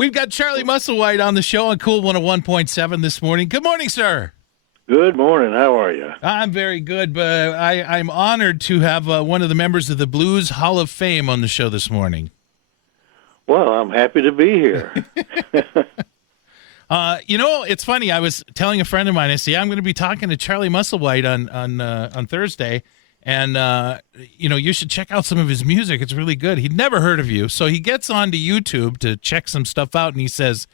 We've got Charlie Musselwhite on the show on Cool 101.7 this morning. Good morning, sir. Good morning. How are you? I'm very good, but I'm honored to have one of the members of the Blues Hall of Fame on the show this morning. Well, I'm happy to be here. It's funny. I was telling a friend of mine, I say, I'm going to be talking to Charlie Musselwhite on Thursday, and, you should check out some of his music. It's really good. He'd never heard of you. So he gets onto YouTube to check some stuff out, and he says,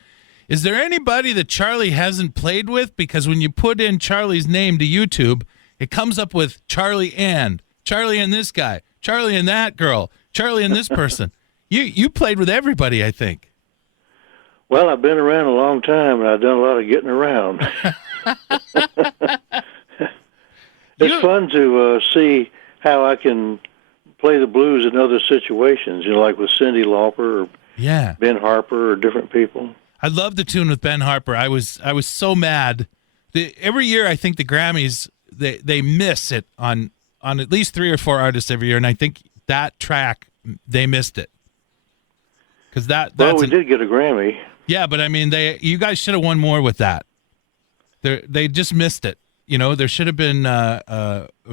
is there anybody that Charlie hasn't played with? Because when you put in Charlie's name to YouTube, it comes up with Charlie and this guy, Charlie and that girl, Charlie and this person. You played with everybody, I think. Well, I've been around a long time, and I've done a lot of getting around. It's fun to see how I can play the blues in other situations, like with Cyndi Lauper or Ben Harper or different people. I love the tune with Ben Harper. I was so mad. Every year, I think the Grammys they miss it on at least 3 or 4 artists every year, and I think that track they missed it because we did get a Grammy. Yeah, but I mean, you guys should have won more with that. They just missed it. There should have been.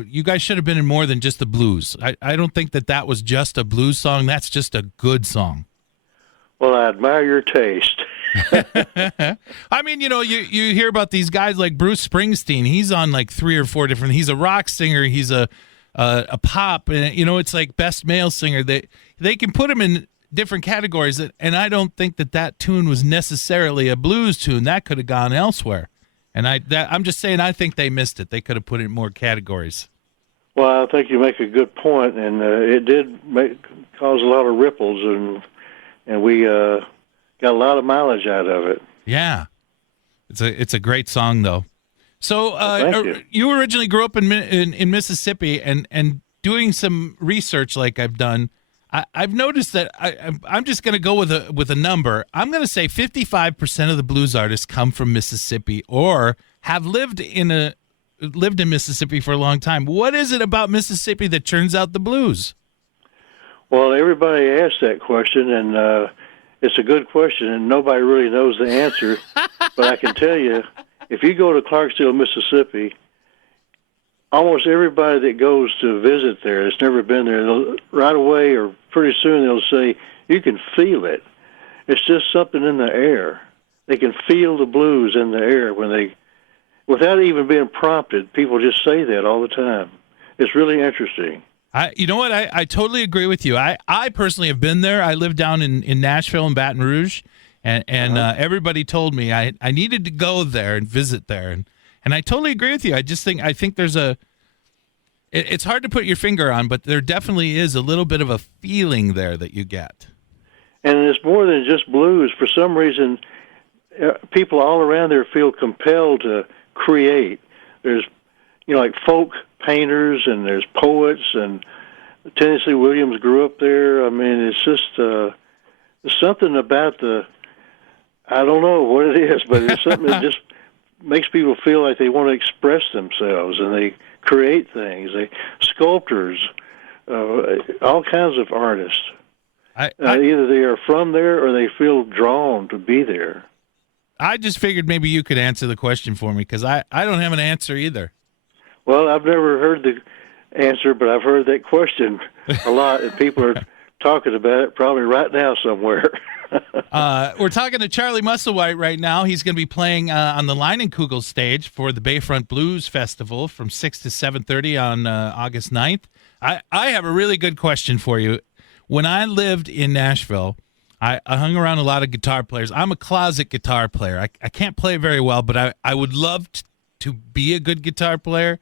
You guys should have been in more than just the blues. I don't think that was just a blues song. That's just a good song. Well, I admire your taste. I mean, you hear about these guys like Bruce Springsteen. He's on like 3 or 4 different. He's a rock singer. He's a pop, and it's like best male singer. They can put him in different categories, and I don't think that tune was necessarily a blues tune. That could have gone elsewhere. And I'm just saying, I think they missed it. They could have put it in more categories. Well, I think you make a good point, and it did cause a lot of ripples, and we got a lot of mileage out of it. Yeah, it's a great song though. So you originally grew up in Mississippi, and doing some research like I've done, I've noticed that I'm just going to go with a number. I'm going to say 55% of the blues artists come from Mississippi or have lived in Mississippi for a long time. What is it about Mississippi that churns out the blues? Well, everybody asks that question, and it's a good question, and nobody really knows the answer. But I can tell you, if you go to Clarksdale, Mississippi, almost everybody that goes to visit there that's never been there, right away or pretty soon they'll say, you can feel it. It's just something in the air. They can feel the blues in the air without even being prompted. People just say that all the time. It's really interesting. You know what? I totally agree with you. I personally have been there. I live down in Nashville and Baton Rouge, and everybody told me I needed to go there and visit there, and I totally agree with you. I think there's it's hard to put your finger on, but there definitely is a little bit of a feeling there that you get. And it's more than just blues. For some reason, people all around there feel compelled to create. There's, like folk painters, and there's poets, and Tennessee Williams grew up there. I mean, it's just there's something about I don't know what it is, but it's something that just makes people feel like they want to express themselves, and they create things. Sculptors, all kinds of artists. Either they are from there or they feel drawn to be there. I just figured maybe you could answer the question for me, because I don't have an answer either. Well, I've never heard the answer, but I've heard that question a lot, and people are talking about it probably right now somewhere. We're talking to Charlie Musselwhite right now. He's going to be playing on the Leinenkugel stage for the Bayfront Blues Festival from 6 to 7:30 on August 9th. I have a really good question for you. When I lived in Nashville, I hung around a lot of guitar players. I'm a closet guitar player. I can't play very well, but I would love to be a good guitar player.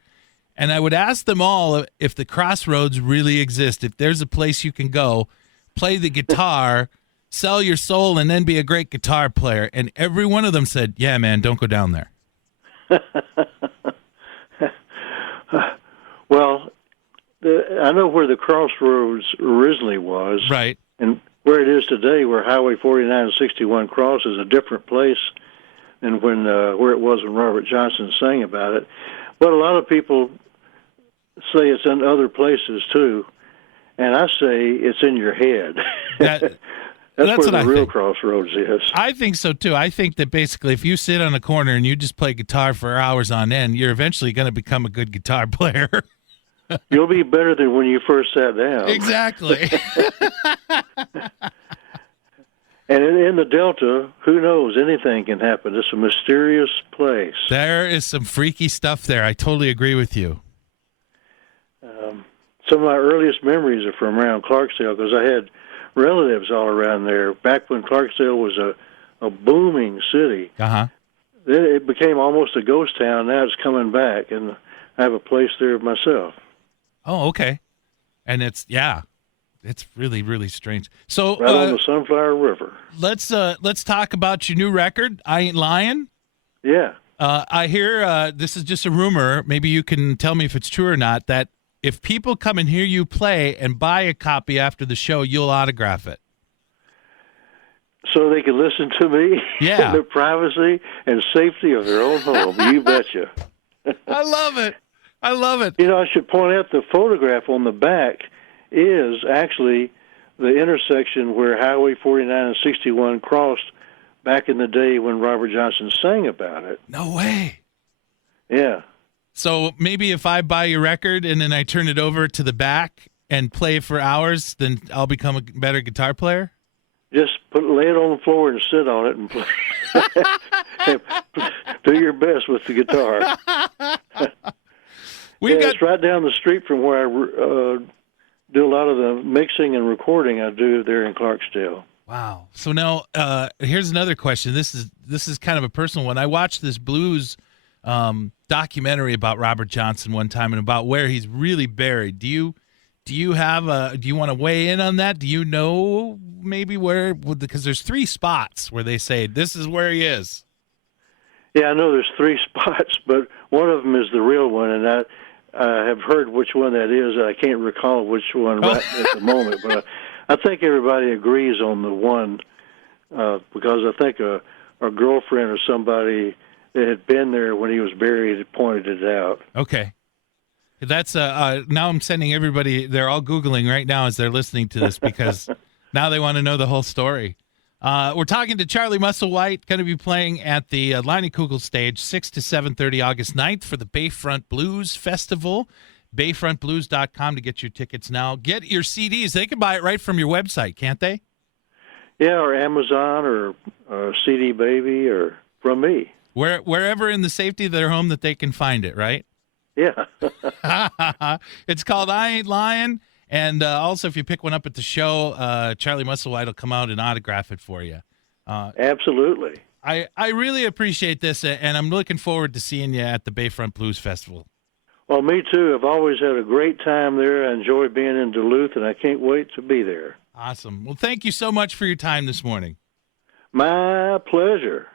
And I would ask them all if the crossroads really exist, if there's a place you can go, play the guitar, sell your soul, and then be a great guitar player. And every one of them said, yeah, man, don't go down there. Well, I know where the crossroads originally was. Right. And where it is today, where Highway 49 and 61 cross, is a different place than where it was when Robert Johnson sang about it. But a lot of people say it's in other places too, and I say it's in your head. That's where what the I real think. crossroads is. I think so too. I think that basically if you sit on a corner and you just play guitar for hours on end, you're eventually going to become a good guitar player. You'll be better than when you first sat down. Exactly. And in the Delta, who knows? Anything can happen. It's a mysterious place. There is some freaky stuff there. I totally agree with you. Some of my earliest memories are from around Clarksdale because I had relatives all around there. Back when Clarksdale was a booming city, Uh-huh. then it became almost a ghost town. Now it's coming back, and I have a place there myself. Oh, okay. And it's really, really strange. So Right on the Sunflower River. let's talk about your new record, I Ain't Lying. Yeah. I hear this is just a rumor. Maybe you can tell me if it's true or not, that if people come and hear you play and buy a copy after the show, you'll autograph it. So they can listen to me Yeah. in the privacy and safety of their own home. You betcha. I love it. I love it. You know, I should point out the photograph on the back is actually the intersection where Highway 49 and 61 crossed back in the day when Robert Johnson sang about it. No way. Yeah. So maybe if I buy your record and then I turn it over to the back and play for hours, then I'll become a better guitar player? Just lay it on the floor and sit on it and play. And do your best with the guitar. It's right down the street from where I do a lot of the mixing and recording I do there in Clarksdale. Wow. So now here's another question. This is kind of a personal one. I watched this blues documentary about Robert Johnson one time and about where he's really buried. Do you want to weigh in on that? Do you know maybe where, because there's 3 spots where they say this is where he is. Yeah, I know there's 3 spots, but one of them is the real one, and I have heard which one that is. I can't recall which one right at the moment, but I think everybody agrees on the one because I think a girlfriend or somebody that had been there when he was buried had pointed it out. Okay. That's now I'm sending everybody, they're all Googling right now as they're listening to this because now they want to know the whole story. We're talking to Charlie Musselwhite, going to be playing at the Leinenkugel stage 6 to 7:30 August 9th for the Bayfront Blues Festival. Bayfrontblues.com to get your tickets now. Get your CDs. They can buy it right from your website, can't they? Yeah, or Amazon or CD Baby or from me. Wherever in the safety of their home that they can find it, right? Yeah. It's called I Ain't Lying. And also, if you pick one up at the show, Charlie Musselwhite will come out and autograph it for you. Absolutely. I really appreciate this, and I'm looking forward to seeing you at the Bayfront Blues Festival. Well, me too. I've always had a great time there. I enjoy being in Duluth, and I can't wait to be there. Awesome. Well, thank you so much for your time this morning. My pleasure.